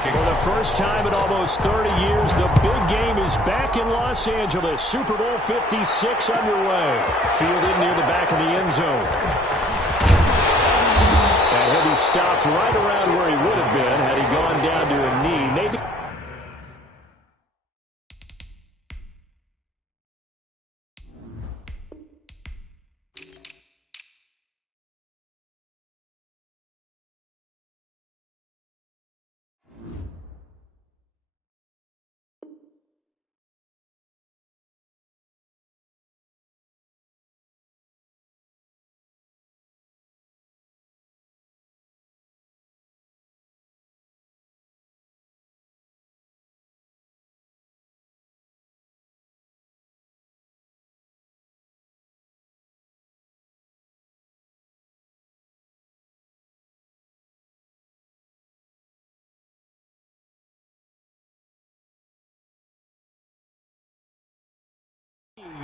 For the first time in almost 30 years, the big game is back in Los Angeles. Super Bowl 56 underway. Fielded near the back of the end zone. And he'll be stopped right around where he would have been had he gone down to a knee. Maybe.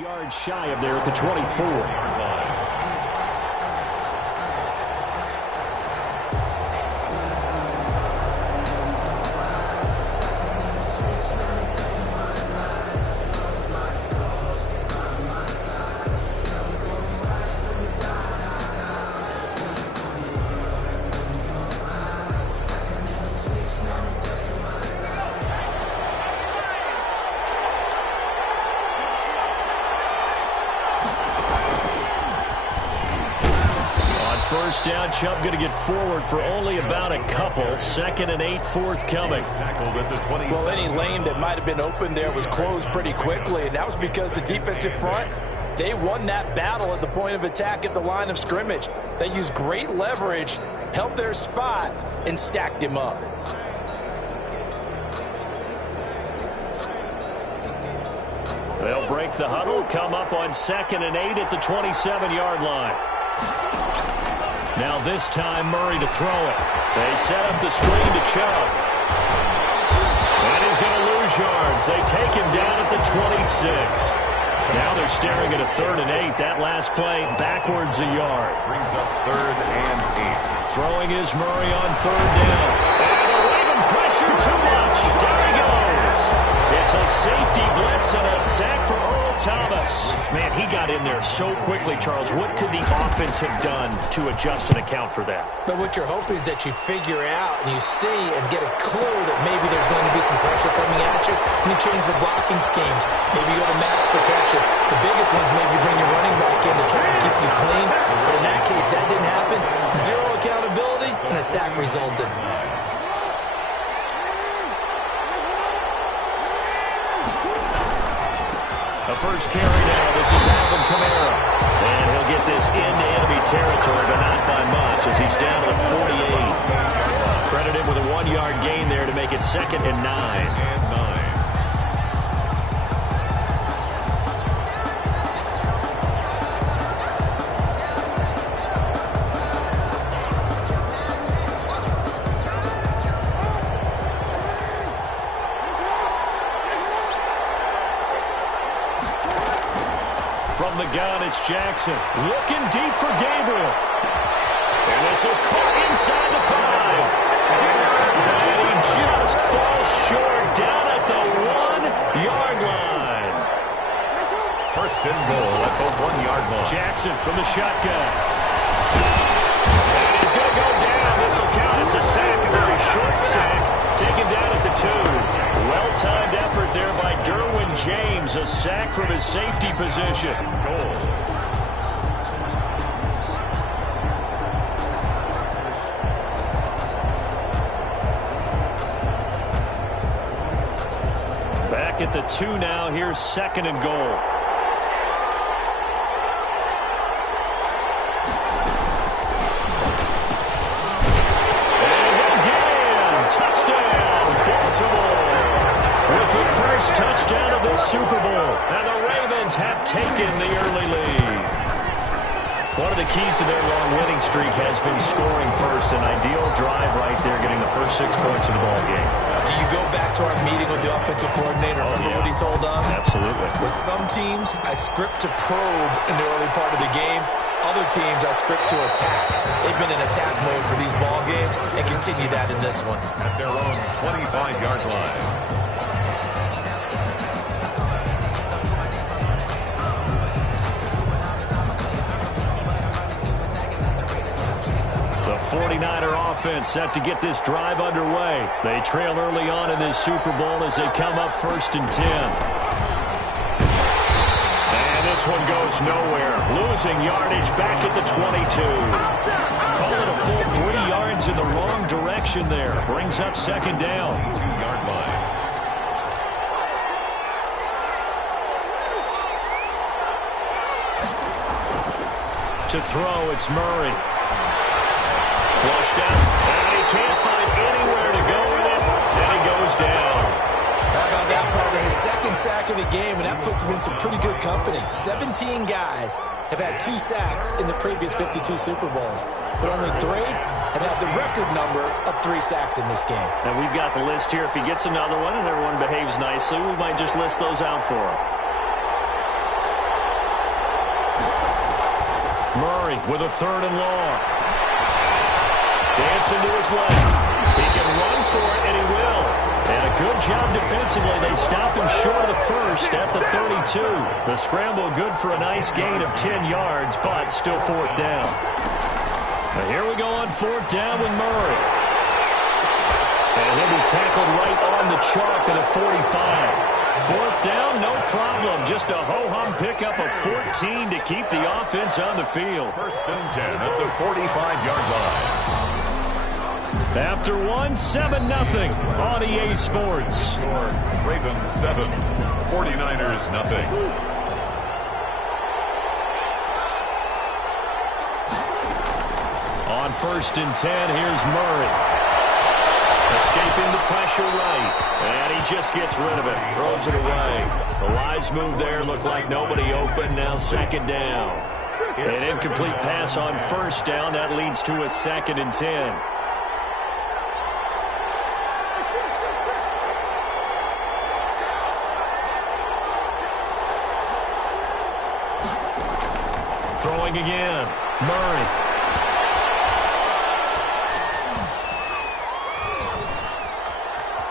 Yards shy of there at the 24. First down, Chubb going to get forward for only about a couple. 2nd and 8 forthcoming. Tackled at the 27. Well, any lane that might have been open there was closed pretty quickly, and that was because the defensive front, they won that battle at the point of attack at the line of scrimmage. They used great leverage, held their spot, and stacked him up. They'll break the huddle, come up on 2nd and 8 at the 27-yard line. Now this time, Murray to throw it. They set up the screen to Chubb. And he's going to lose yards. They take him down at the 26. Now they're staring at a 3rd and 8. That last play backwards a yard. Brings up 3rd and 8. Throwing is Murray on 3rd down. And the Raven pressure too much. Down he goes. It's a safety blitz and a sack for Earl Thomas. Man, he got in there so quickly, Charles. What could the offense have done to adjust and account for that? But what you're hoping is that you figure out and you see and get a clue that maybe there's going to be some pressure coming at you, and you change the blocking schemes. Maybe you go to max protection. The biggest ones, maybe you bring your running back in to try and keep you clean. But in that case, that didn't happen. Zero accountability, and a sack resulted. The first carry now. This is Alvin Kamara. And he'll get this into enemy territory, but not by much as he's down to the 48. Credit him with a 1-yard gain there to make it 2nd and 9. From the gun, it's Jackson. Looking deep for Gabriel. And this is caught inside the 5. And he just falls short down at the 1-yard line. 1st and goal at the 1-yard line. Jackson from the shotgun. And he's going to go down. This will count as a sack, a very short sack. Taken down at the 2. Well-timed effort there by Derwin James. A sack from his safety position. Goal. Back at the 2 now. Here's 2nd and goal. With the 3 first touchdown of this Super Bowl. And the Ravens have taken the early lead. One of the keys to their long winning streak has been scoring first. An ideal drive right there, getting the first 6 points of the ball game. Do you go back to our meeting with the offensive coordinator? Remember what he told us? Absolutely. With some teams, I script to probe in the early part of the game. Other teams, I script to attack. They've been in attack mode for these ball games and continue that in this one. At their own 25-yard line. The 49er offense set to get this drive underway. They trail early on in this Super Bowl as they come up 1st and 10. And this one goes nowhere. Losing yardage back at the 22. Call it a full 3 yards in the wrong direction there. Brings up 2nd down. 2-yard line. To throw, it's Murray. Flushed out, and he can't find anywhere to go with it, and he goes down. How about that, partner? His 2nd sack of the game, and that puts him in some pretty good company. 17 guys have had 2 sacks in the previous 52 Super Bowls, but only 3 have had the record number of 3 sacks in this game. And we've got the list here. If he gets another one and everyone behaves nicely, we might just list those out for him. Murray with a 3rd and long. Dancing to his left. He can run for it, and he will. And a good job defensively. They stopped him short of the first at the 32. The scramble good for a nice gain of 10 yards, but still 4th down. Now here we go on 4th down with Murray. And he'll be tackled right on the chalk at the 45. 4th down, no problem. Just a ho-hum pickup of 14 to keep the offense on the field. 1st and 10 at the 45-yard line. After 1, 7-0 on EA Sports. Score, Ravens 7, 49ers nothing. On 1st and 10, here's Murray. Escaping the pressure right. And he just gets rid of it. Throws it away. The lines move there. Look like nobody open. Now 2nd down. An incomplete pass on 1st down. That leads to a 2nd and 10. Throwing again. Murray.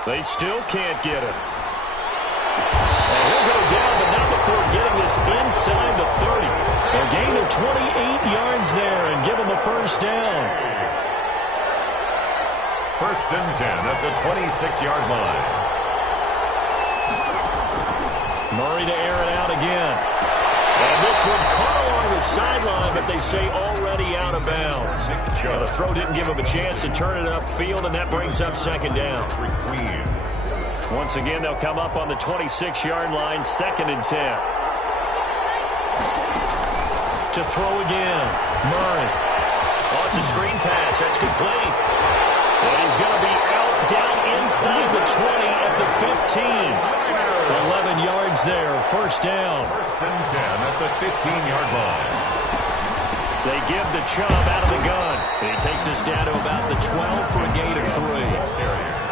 They still can't get him. And he'll go down, but not before getting this inside the 30. A gain of 28 yards there and give him the 1st down. 1st and 10 at the 26-yard line. Murray to air it out again. And this one caught along the sideline, but they say already out of bounds. Now, the throw didn't give him a chance to turn it upfield, and that brings up 2nd down. Once again, they'll come up on the 26-yard line, 2nd and 10. To throw again, Murray. Oh, it's a screen pass. That's complete. And he's going to be out down inside the 20 at the 15. 11 yards there, 1st down. 1st and 10 at the 15-yard line. They give the Chubb out of the gun. And he takes us down to about the 12 for a gain of 3.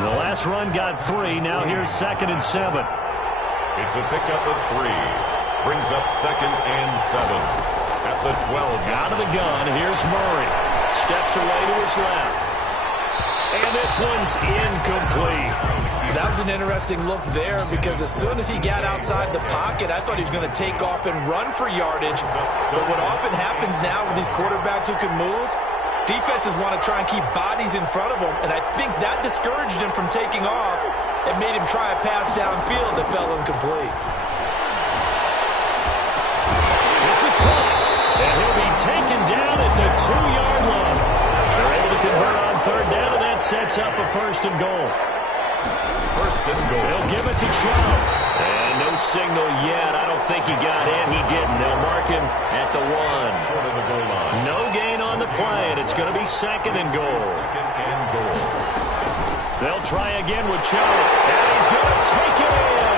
The last run got 3. Now here's 2nd and 7. It's a pickup of 3. Brings up 2nd and 7. At the 12. Out of the gun, here's Murray. Steps away to his left. And this one's incomplete. That was an interesting look there because as soon as he got outside the pocket, I thought he was going to take off and run for yardage. But what often happens now with these quarterbacks who can move, defenses want to try and keep bodies in front of them, and I think that discouraged him from taking off and made him try a pass downfield that fell incomplete. This is caught, and he'll be taken down at the 2-yard line. They're able to convert on 3rd down, and that sets up a 1st and goal. 1st and goal. They'll give it to Chubb. And no signal yet. I don't think he got in. He didn't. They'll mark him at the 1. Short of the goal line. No gain on the play, and it's going to be 2nd and goal. 2nd and goal. They'll try again with Chubb. And he's going to take it in.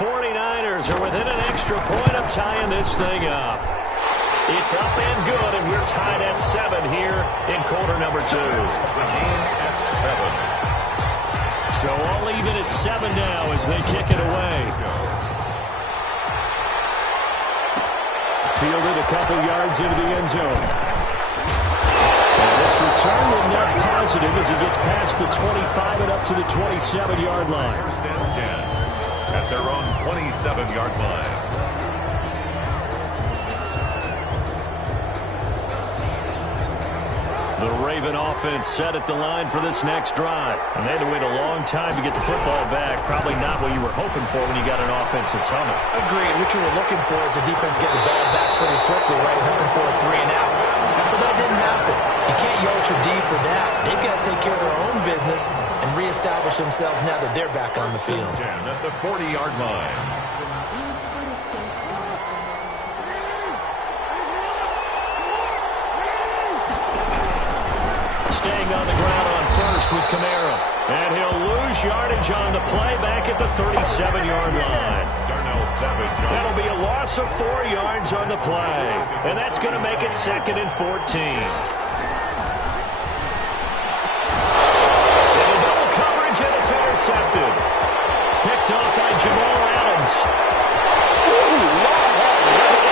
49ers are within an extra point of tying this thing up. It's up and good, and we're tied at 7 here in quarter number 2. The game at 7. So all even at 7 now as they kick it away. Fielded a couple yards into the end zone. And this return will net positive as he gets past the 25 and up to the 27-yard line. First and 10 at their own 27-yard line. The Raven offense set at the line for this next drive. And they had to wait a long time to get the football back. Probably not what you were hoping for when you got an offense that's humming. Agreed. What you were looking for is the defense get the ball back pretty quickly, right? Hoping for a 3 and out. So that didn't happen. You can't yell at your D for that. They've got to take care of their own business and reestablish themselves now that they're back on the field. 10 at the 40-yard line. Staying on the ground on first with Kamara. And he'll lose yardage on the play back at the 37-yard line. That'll be a loss of 4 yards on the play. And that's going to make it 2nd and 14. Into double coverage, and it's intercepted. Picked off by Jamal Adams.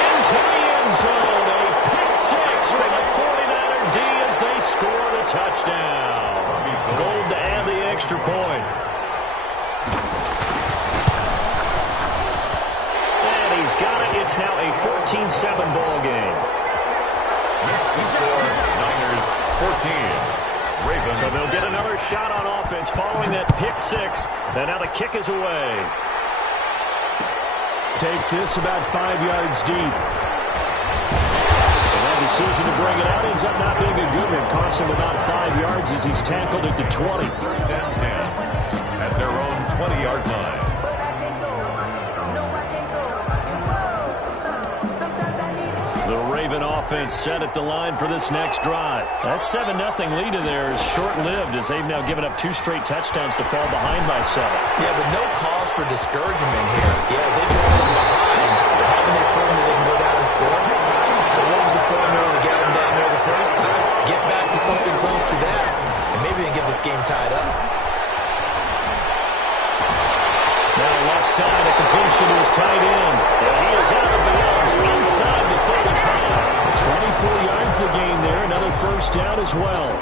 Into the end zone. A pick 6 for the 49er D as they score the touchdown. Gold to add the extra point. And he's got it. It's now a 14-7 ball game. Next is for Niners 14. Ravens. So they'll get another shot on offense following that pick 6. And now the kick is away. Takes this about 5 yards deep. Decision to bring it out ends up not being a good one. Costs him about 5 yards as he's tackled at the 20. First and 10 at their own 20-yard line. The Raven offense set at the line for this next drive. That 7-0 lead in there is short-lived as they've now given up 2 straight touchdowns to fall behind by 7. Yeah, but no cause for discouragement here. Yeah, they've fallen behind, but haven't they proven that they can go down and score? So what was the formula to get them down there the first time? Get back to something close to that, and maybe they can get this game tied up. Now left side, a completion to his tight end. And he is out of bounds inside the 35. 24 yards the gain there. Another first down as well.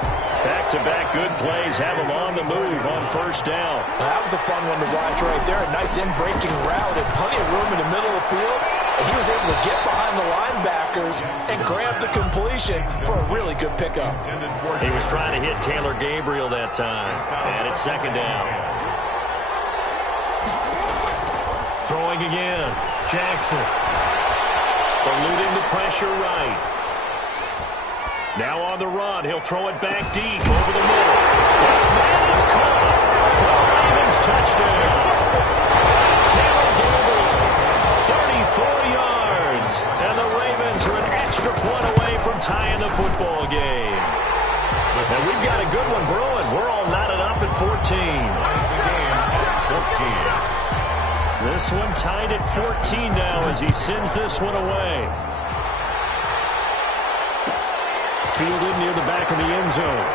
Back-to-back good plays have him on the move on first down. Now, that was a fun one to watch right there. A nice in-breaking route and plenty of room in the middle of the field. And he was able to get behind the linebackers and grab the completion for a really good pickup. He was trying to hit Taylor Gabriel that time. And it's 2nd down. Throwing again. Jackson. Eluding the pressure right. Now on the run. He'll throw it back deep over the middle. And it's caught for the Ravens touchdown. Taylor Gabriel. 34 yards. And the Ravens are an extra point away from tying the football game. And we've got a good one brewing. We're all knotted up at 14. This one tied at 14 now as he sends this one away. Fielded near the back of the end zone.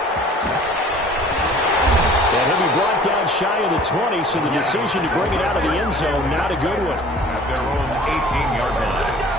And he'll be brought down shy of the 20, so the decision to bring it out of the end zone, not a good one. At their own 18-yard line.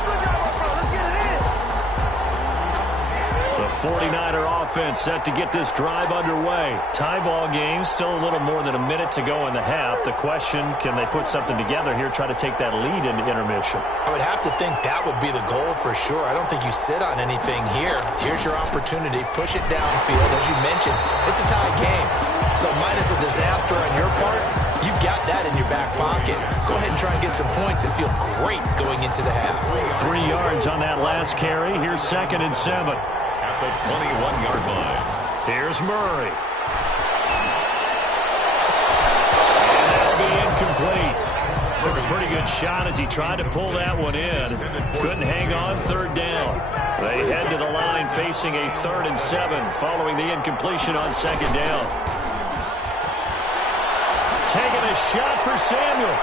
The 49er offense set to get this drive underway. Tie ball game, still a little more than a minute to go in the half. The question, can they put something together here, try to take that lead into intermission? I would have to think that would be the goal for sure. I don't think you sit on anything here. Here's your opportunity. Push it downfield. As you mentioned, it's a tie game. So minus a disaster on your part, you've got that in your back pocket. Go ahead and try and get some points and feel great going into the half. 3 yards on that last carry. Here's 2nd and 7. At the 21-yard line. Here's Murray. And that'll be incomplete. Took a pretty good shot as he tried to pull that one in. Couldn't hang on 3rd down. They head to the line facing a 3rd and 7 following the incompletion on 2nd down. Taking a shot for Samuel.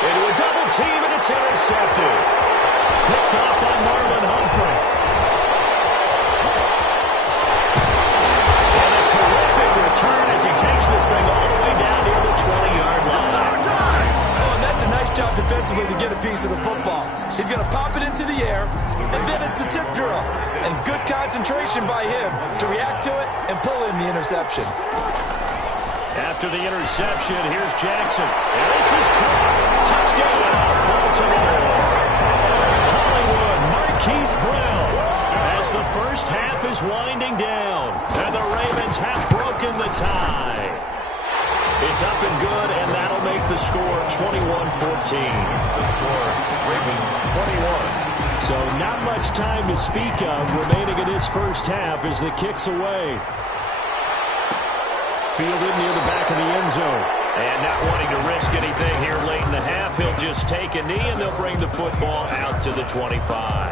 Into a double team, and it's intercepted. Picked off by Marlon Humphrey. And a terrific return as he takes this thing all the way down near the 20-yard line. Oh, and that's a nice job defensively to get a piece of the football. He's going to pop it into the air, and then it's the tip drill. And good concentration by him to react to it and pull in the interception. After the interception, here's Jackson. And this is caught. Touchdown, Baltimore. Hollywood, Marquise Brown. As the first half is winding down, and the Ravens have broken the tie. It's up and good, and that'll make the score 21-14. The score, Ravens 21. So not much time to speak of remaining in this first half as the kick's away. Fielded near the back of the end zone. And not wanting to risk anything here late in the half, he'll just take a knee, and they'll bring the football out to the 25.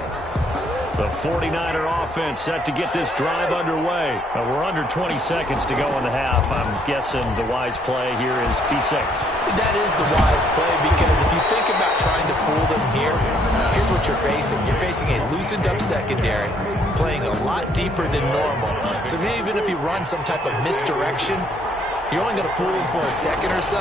The 49er offense set to get this drive underway. We're under 20 seconds to go in the half. I'm guessing the wise play here is be safe. That is the wise play, because if you think about trying to fool them here, here's what you're facing. You're facing a loosened up secondary, playing a lot deeper than normal. So even if you run some type of misdirection, you're only going to fool them for a second or so.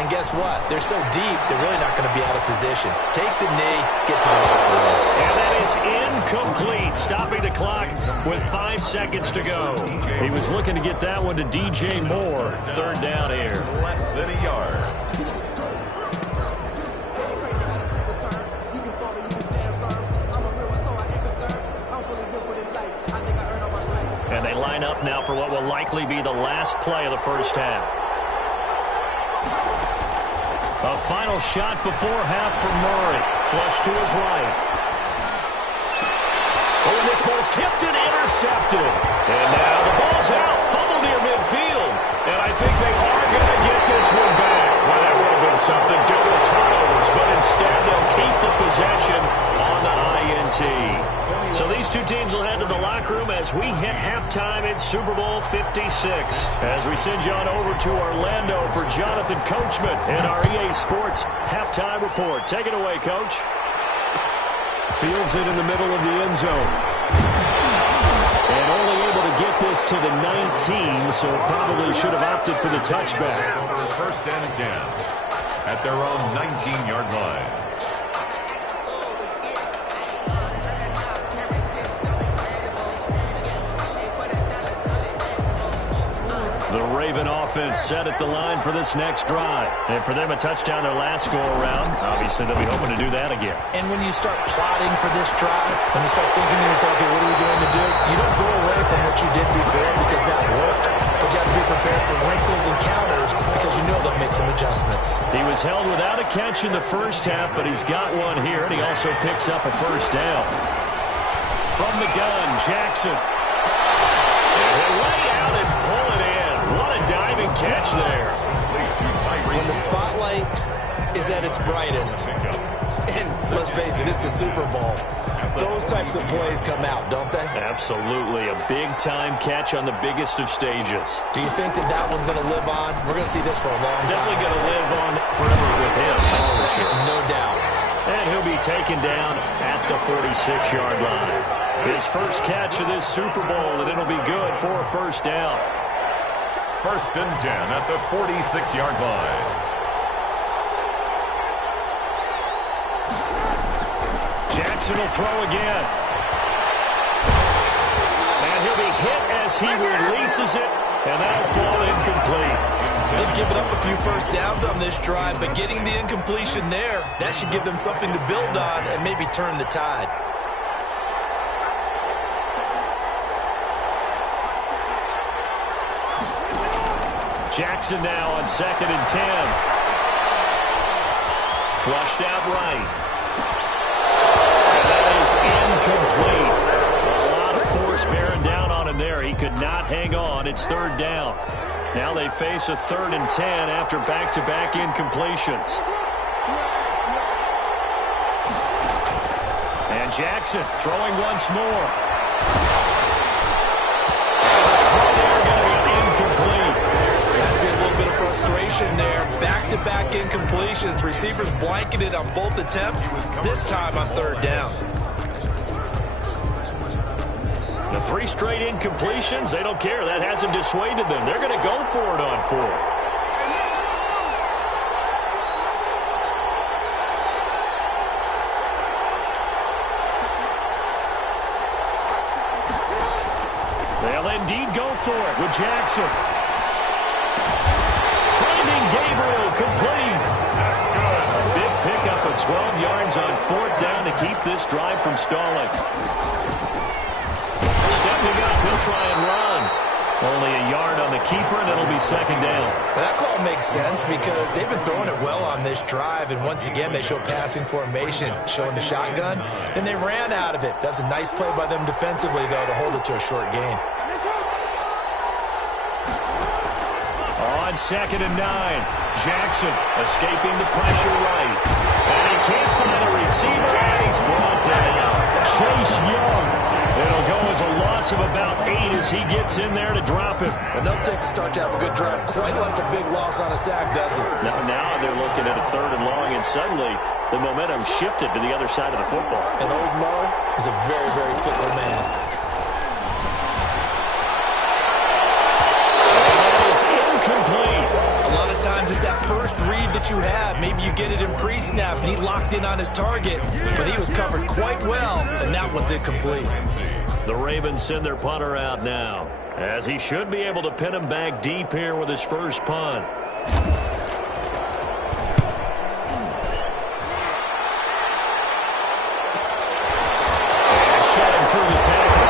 And guess what? They're so deep, they're really not going to be out of position. Take the knee, get to the locker room. And that is incomplete, stopping the clock with 5 seconds to go. He was looking to get that one to DJ Moore. Third down here. Less than a yard. And they line up now for what will likely be the last play of the first half. A final shot before half from Murray. Flush to his right. Oh, and this ball's tipped and intercepted. And now the ball's out. Fumble near midfield. And I think they are going to get this one back. Well, that would have been something. Double turnovers. But instead, they'll keep the possession on the INT. So these two teams will head to the locker room as we hit halftime in Super Bowl 56. As we send you on over to Orlando for Jonathan Coachman in our EA Sports halftime report. Take it away, Coach. Fields it in the middle of the end zone. And only able to get this to the 19, so probably should have opted for the touchback. Over first and 10 at their own 19-yard line. The Raven offense set at the line for this next drive. And for them, a touchdown their last go-around. Obviously, they'll be hoping to do that again. And when you start plotting for this drive, when you start thinking to yourself, okay, what are we going to do? You don't go away from what you did before because that worked. But you have to be prepared for wrinkles and counters because you know they'll make some adjustments. He was held without a catch in the first half, but he's got one here, and he also picks up a first down. From the gun, Jackson. And he'll lay out and pull it in. What a diving catch there. When the spotlight is at its brightest, and let's face it, it's the Super Bowl, those types of plays come out, don't they? Absolutely. A big-time catch on the biggest of stages. Do you think that that one's going to live on? We're going to see this for a long time. Definitely going to live on forever with him, that's for sure. No doubt. And he'll be taken down at the 46-yard line. His first catch of this Super Bowl, and it'll be good for a first down. First and 10 at the 46-yard line. Jackson will throw again. And he'll be hit as he releases it, and that'll fall incomplete. They've given up a few first downs on this drive, but getting the incompletion there, that should give them something to build on and maybe turn the tide. Jackson now on 2nd and 10. Flushed out right. And that is incomplete. A lot of force bearing down on him there. He could not hang on. It's third down. Now they face a 3rd and 10 after back-to-back incompletions. And Jackson throwing once more. frustration there. Back-to-back incompletions. Receivers blanketed on both attempts, this time on third down. The 3 straight incompletions, they don't care. That hasn't dissuaded them. They're going to go for it on 4th. They'll indeed go for it with Jackson. Finding Gabriel complete. That's good. A big pickup of 12 yards on 4th down to keep this drive from stalling. Stepping up, he'll try and run. Only a yard on the keeper, and it'll be 2nd down. That call makes sense because they've been throwing it well on this drive, and once again they show passing formation, showing the shotgun. Then they ran out of it. That's a nice play by them defensively, though, to hold it to a short gain. On 2nd and 9, Jackson escaping the pressure right. And he can't find a receiver, and he's brought down. Chase Young. It'll go as a loss of about 8 as he gets in there to drop him. Enough takes to start to have a good drive, quite like a big loss on a sack, does it? Now they're looking at a 3rd and long, and suddenly the momentum shifted to the other side of the football. And old Mo is a very, very fickle man. Complete. A lot of times it's that first read that you have. Maybe you get it in pre-snap, and he locked in on his target, but he was covered quite well, and that one's incomplete. The Ravens send their punter out now, as he should be able to pin him back deep here with his first punt. And shut him through the tackle.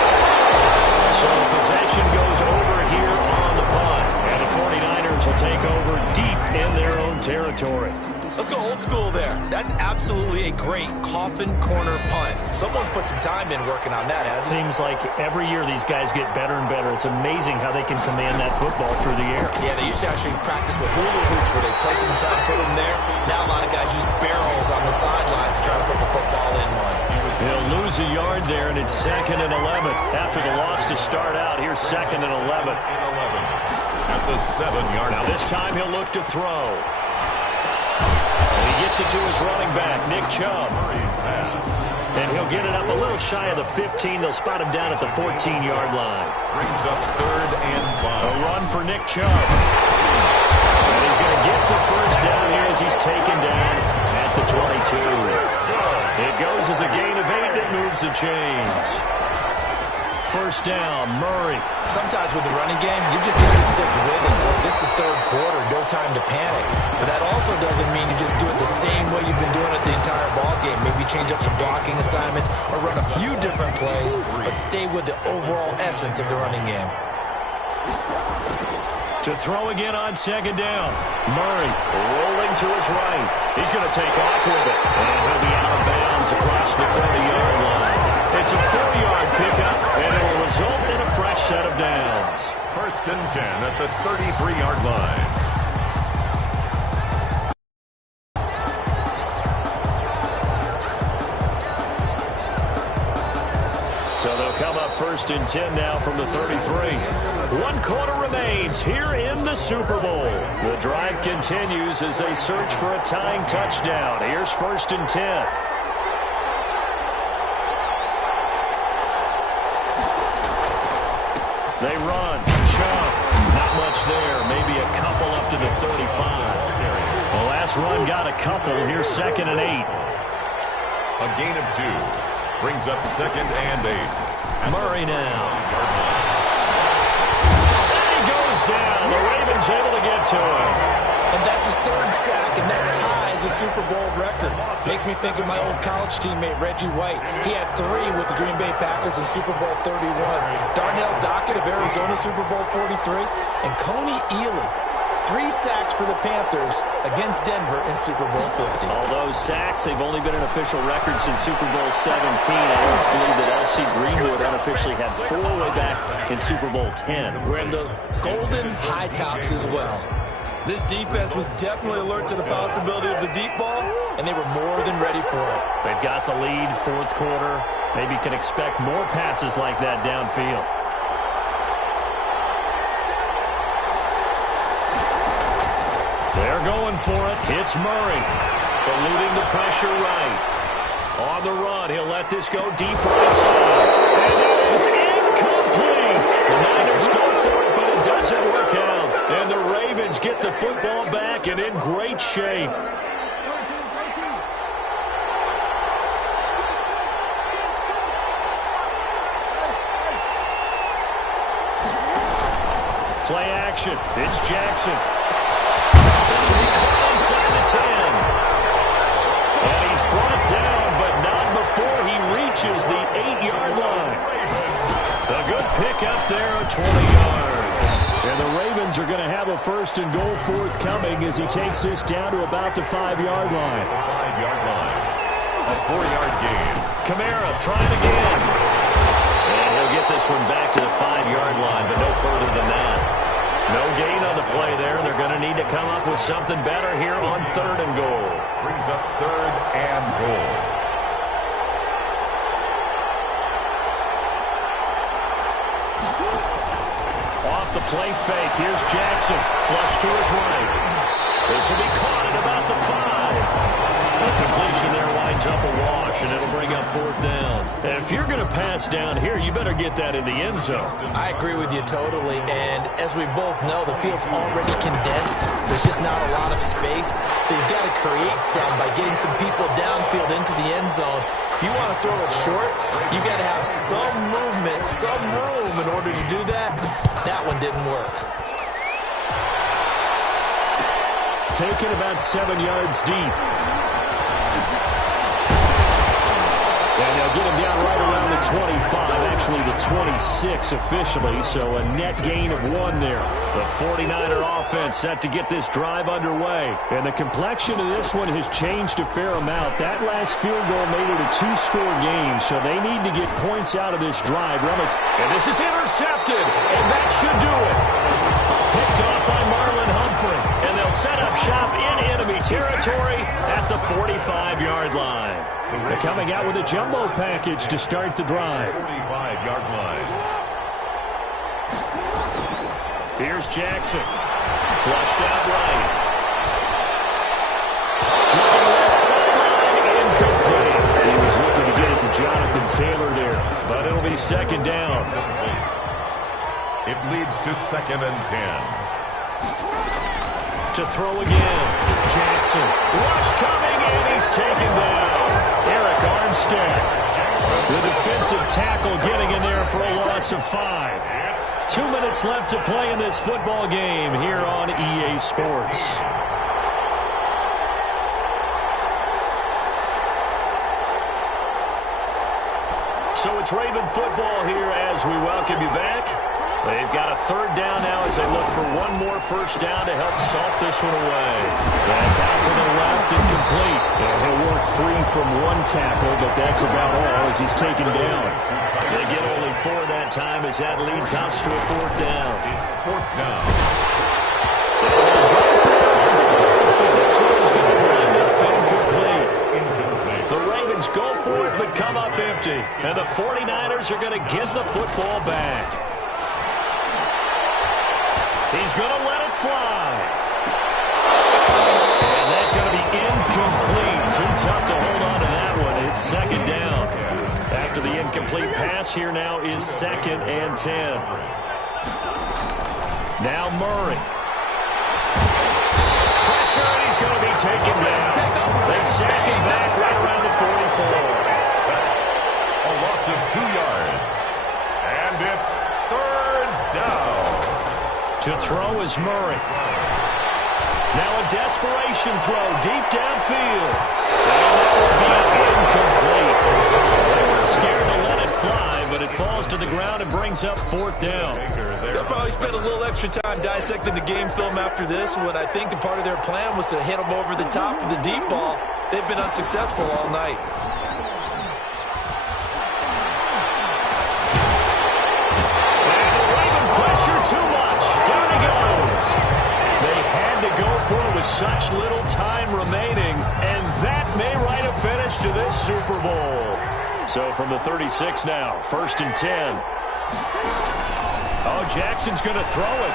So possession goes over here on the punt. And the 49ers will take over deep in their own territory. Let's go old school there. That's absolutely a great coffin corner punt. Someone's put some time in working on that, hasn't it? Seems like every year these guys get better and better. It's amazing how they can command that football through the air. Yeah, they used to actually practice with hula hoops where they place them and try to put them there. Now a lot of guys use barrels on the sidelines to try to put the football in one. He'll lose a yard there, and it's 2nd and 11. After the loss to start out, here's 2nd and 11. At the 7-yard. Now this time he'll look to throw. And he gets it to his running back, Nick Chubb. Murray's pass. And he'll get it up a little shy of the 15. They'll spot him down at the 14-yard line. Brings up 3rd and 5. A run for Nick Chubb. And he's going to get the first down here as he's taken down at the 22. It goes as a gain of 8 that moves the chains. First down, Murray. Sometimes with the running game, you just got to stick with it. Look, it's the 3rd quarter, no time to panic. But that also doesn't mean you just do it the same way you've been doing it the entire ball game. Maybe change up some blocking assignments or run a few different plays, but stay with the overall essence of the running game. To throw again on 2nd down. Murray rolling to his right. He's going to take off with it. And he'll be out of bounds across the 30-yard line. It's a 4-yard pickup, and it will result in a fresh set of downs. 1st and 10 at the 33-yard line. So they'll come up 1st and 10 now from the 33. 1 quarter remains here in the Super Bowl. The drive continues as they search for a tying touchdown. Here's 1st and 10. They run. Chubb. Not much there. Maybe a couple up to the 35. The last run got a couple. Here's 2nd and 8. A gain of 2. Brings up 2nd and 8. Murray now. And he goes down. The Ravens able to get to him. And that's his 3rd sack, and that ties a Super Bowl record. Makes me think of my old college teammate, Reggie White. He had 3 with the Green Bay Packers in Super Bowl 31. Darnell Dockett of Arizona, Super Bowl 43. And Coney Ealy, 3 sacks for the Panthers against Denver in Super Bowl 50. All those sacks, they've only been an official record since Super Bowl 17. I once believed that L.C. Greenwood unofficially had 4 way back in Super Bowl 10. Wearing those golden high tops as well. This defense was definitely alert to the possibility of the deep ball, and they were more than ready for it. They've got the lead, 4th quarter. Maybe can expect more passes like that downfield. going for it. It's Murray. Eluding the pressure right. On the run, he'll let this go deep right side. And it is incomplete. The Niners go for it, but it doesn't work out. And the Ravens get the football back and in great shape. Play action. It's Jackson. This will be caught inside the 10. And he's brought down, but not before he reaches the 8-yard line. A good pickup there of 20 yards. And the Ravens are going to have a first and goal forthcoming as he takes this down to about the 5-yard line. 5-yard line. A 4-yard gain. Kamara trying again. And he'll get this one back to the 5-yard line, but no further than that. No gain on the play there. They're going to need to come up with something better here on 3rd and goal. Brings up 3rd and goal. Off the play fake. Here's Jackson. Flush to his right. This will be caught at about the 5. The completion there winds up a wash, and it'll bring up 4th down. And if you're going to pass down here, you better get that in the end zone. I agree with you totally, and as we both know, the field's already condensed. There's just not a lot of space, so you've got to create some by getting some people downfield into the end zone. If you want to throw it short, you've got to have some movement, some room in order to do that. That one didn't work. Taken about 7 yards deep. And they'll get him down right around the 25, actually the 26 officially, so a net gain of 1 there. The 49er offense set to get this drive underway. And the complexion of this one has changed a fair amount. That last field goal made it a 2-score game, so they need to get points out of this drive. And this is intercepted, and that should do it. Picked off by Marlon Humphrey, and they'll set up shop in enemy territory at the 45-yard line. They're coming out with a jumbo package to start the drive. 45-yard line. Here's Jackson. Flushed out right. Looking left sideline, incomplete. He was looking to get it to Jonathan Taylor there, but it'll be 2nd down. It leads to 2nd and 10. To throw again. Jackson. Rush coming, and he's taken down. Eric Armstead. The defensive tackle getting in there for a loss of 5. 2 minutes left to play in this football game here on EA Sports. So it's Raven football here as we welcome you back. They've got a 3rd down now as they look for one more 1st down to help salt this one away. That's out to the left and complete. And he'll work free from 1 tackle, but that's about all as he's taken down. They get only 4 that time as that leads us to a 4th down. It's 4th down. But this one's going to wind up incomplete. The Ravens go for it but come up empty. And the 49ers are going to get the football back. He's going to let it fly. And that's going to be incomplete. Too tough to hold on to that one. It's 2nd down. After the incomplete pass, here now is 2nd and 10. Now Murray. Pressure, and he's going to be taken down. They sack him back right around the 44. A loss of 2 yards. And it's 3rd down. To throw is Murray. Now a desperation throw deep downfield. And that will be incomplete. They weren't scared to let it fly, but it falls to the ground and brings up 4th down. They'll probably spend a little extra time dissecting the game film after this one. I think the part of their plan was to hit them over the top with the deep ball. They've been unsuccessful all night. Too much. Down he goes. They had to go for it with such little time remaining, and that may write a finish to this Super Bowl. So from the 36 now, 1st and 10. Oh, Jackson's going to throw it.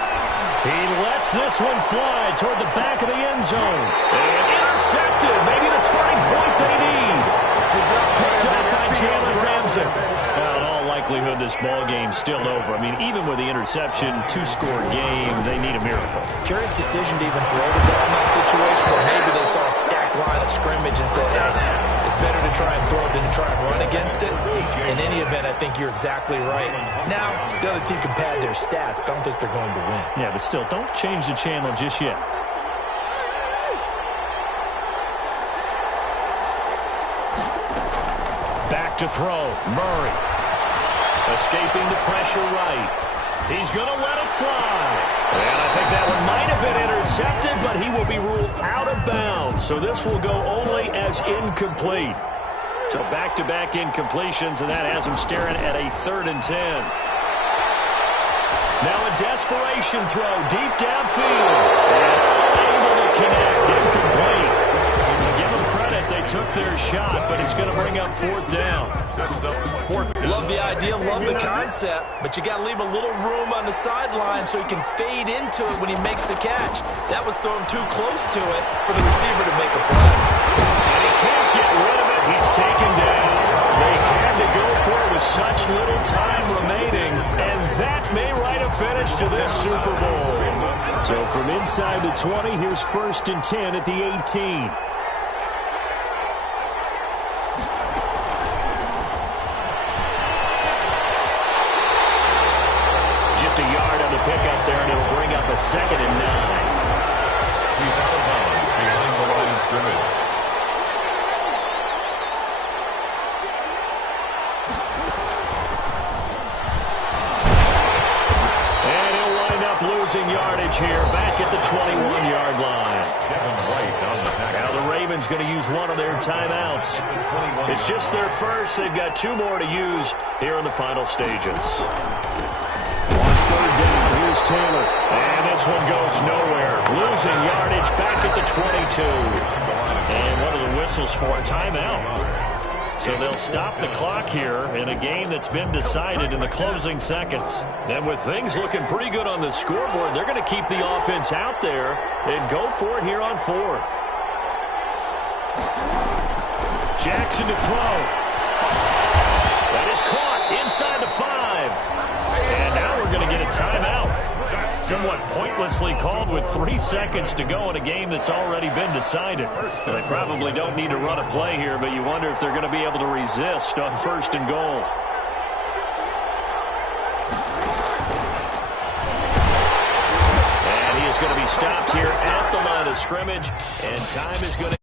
He lets this one fly toward the back of the end zone. And intercepted. Maybe the turning point they need. Picked up by Jalen Ramsey. Now, in all likelihood, this ball game's still over. I mean, even with the interception, two-score game, they need a miracle. Curious decision to even throw the ball in that situation, but maybe they saw a stacked line of scrimmage and said, hey, it's better to try and throw than to try and run against it. In any event, I think you're exactly right. Now, the other team can pad their stats, but I don't think they're going to win. Yeah, but still, don't change the channel just yet. Back to throw. Murray. Escaping the pressure right. He's going to let it fly. And I think that one might have been intercepted, but he will be ruled out of bounds. So this will go only as incomplete. So back-to-back incompletions, and that has him staring at a 3rd and 10. Now a desperation throw deep downfield. And unable to connect. Incomplete. Give them credit. They took their shot, but it's going to bring up 4th down. Love the idea, love the concept, but you got to leave a little room on the sideline so he can fade into it when he makes the catch. That was thrown too close to it for the receiver to make a play. And he can't get rid of it. He's taken down. They had to go for it with such little time remaining, and that may write a finish to this Super Bowl. So from inside the 20, here's 1st and 10 at the 18. Just a yard on the pickup there, and it'll bring up a 2nd and 9. He's out of bounds behind the line of scrimmage. And he'll wind up losing yardage here, back at the 21-yard line. Now the Ravens going to use one of their timeouts. It's just their first. They've got 2 more to use here in the final stages. On 3rd down, here's Taylor. And this one goes nowhere. Losing yardage back at the 22. And what are the whistles for? Timeout. So they'll stop the clock here in a game that's been decided in the closing seconds. And with things looking pretty good on the scoreboard, they're going to keep the offense out there and go for it here on 4th. Jackson to throw. That is caught inside the 5. And now we're going to get a timeout. Somewhat pointlessly called with 3 seconds to go in a game that's already been decided. They probably don't need to run a play here, but you wonder if they're going to be able to resist on 1st and goal. And he is going to be stopped here at the line of scrimmage, and time is going to